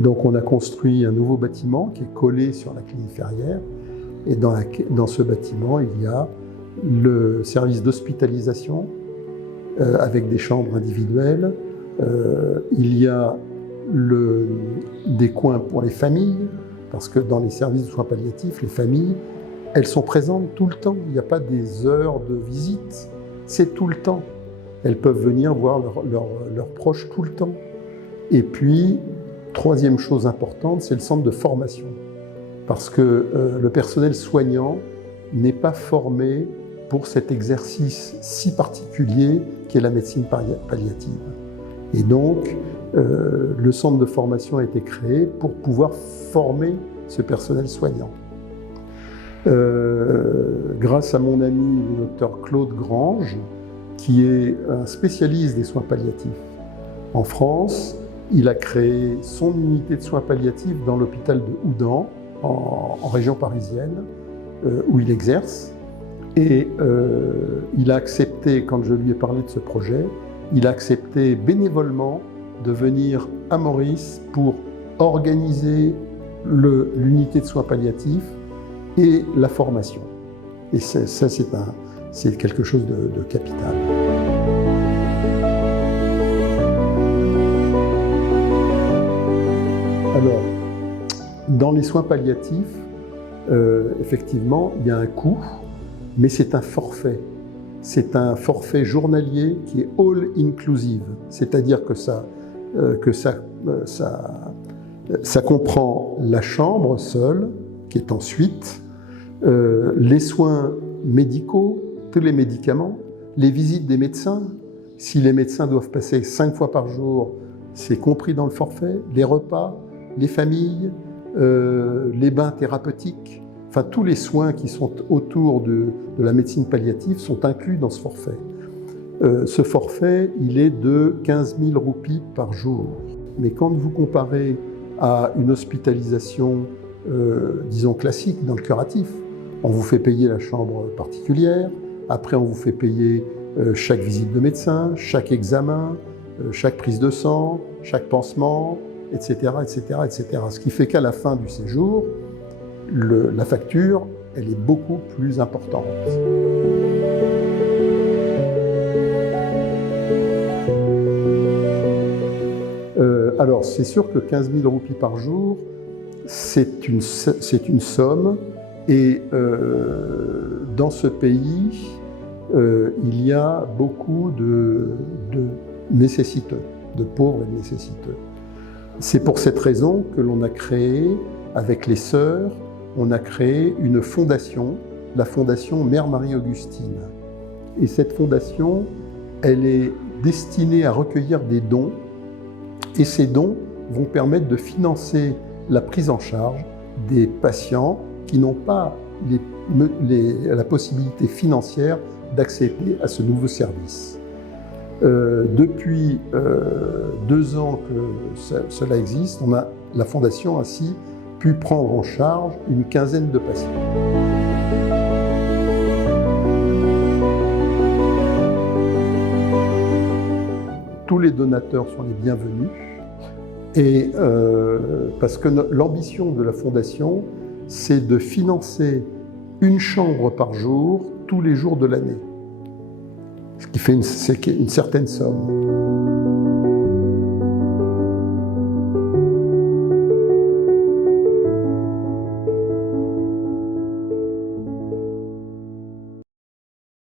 Donc on a construit un nouveau bâtiment qui est collé sur la clinique Ferrières. Et dans ce bâtiment, il y a le service d'hospitalisation avec des chambres individuelles. Il y a des coins pour les familles, parce que dans les services de soins palliatifs, les familles, elles sont présentes tout le temps. Il n'y a pas des heures de visite, c'est tout le temps. Elles peuvent venir voir leurs proches tout le temps. Et puis, troisième chose importante, c'est le centre de formation. Parce que le personnel soignant n'est pas formé pour cet exercice si particulier qu'est la médecine palliative. Et donc, le centre de formation a été créé pour pouvoir former ce personnel soignant. Grâce à mon ami, le docteur Claude Grange, qui est un spécialiste des soins palliatifs en France, il a créé son unité de soins palliatifs dans l'hôpital de Houdan, en région parisienne, où il exerce. Et il a accepté, quand je lui ai parlé de ce projet, il a accepté bénévolement de venir à Maurice pour organiser l'unité de soins palliatifs et la formation. Et ça, c'est quelque chose de capital. Alors, dans les soins palliatifs, effectivement, il y a un coût, mais c'est un forfait. C'est un forfait journalier qui est all inclusive, c'est-à-dire que ça comprend la chambre seule, qui est en suite, les soins médicaux, tous les médicaments, les visites des médecins. Si les médecins doivent passer 5 fois par jour, c'est compris dans le forfait, les repas, les familles, les bains thérapeutiques, enfin tous les soins qui sont autour de la médecine palliative sont inclus dans ce forfait. Ce forfait, il est de 15 000 roupies par jour. Mais quand vous comparez à une hospitalisation, disons classique, dans le curatif, on vous fait payer la chambre particulière, après on vous fait payer chaque visite de médecin, chaque examen, chaque prise de sang, chaque pansement, etc., etc., etc. Ce qui fait qu'à la fin du séjour, la facture, elle est beaucoup plus importante. Alors, c'est sûr que 15 000 roupies par jour, c'est une somme, et dans ce pays, il y a beaucoup de nécessiteux, de pauvres et de nécessiteux. C'est pour cette raison que l'on a créé, avec les sœurs, on a créé une fondation, la fondation Mère Marie-Augustine. Et cette fondation, elle est destinée à recueillir des dons, et ces dons vont permettre de financer la prise en charge des patients qui n'ont pas la possibilité financière d'accéder à ce nouveau service. Depuis 2 ans que cela existe, la Fondation a ainsi pu prendre en charge une quinzaine de patients. Tous les donateurs sont les bienvenus, et parce que l'ambition de la Fondation, c'est de financer une chambre par jour, tous les jours de l'année, ce qui fait une certaine somme.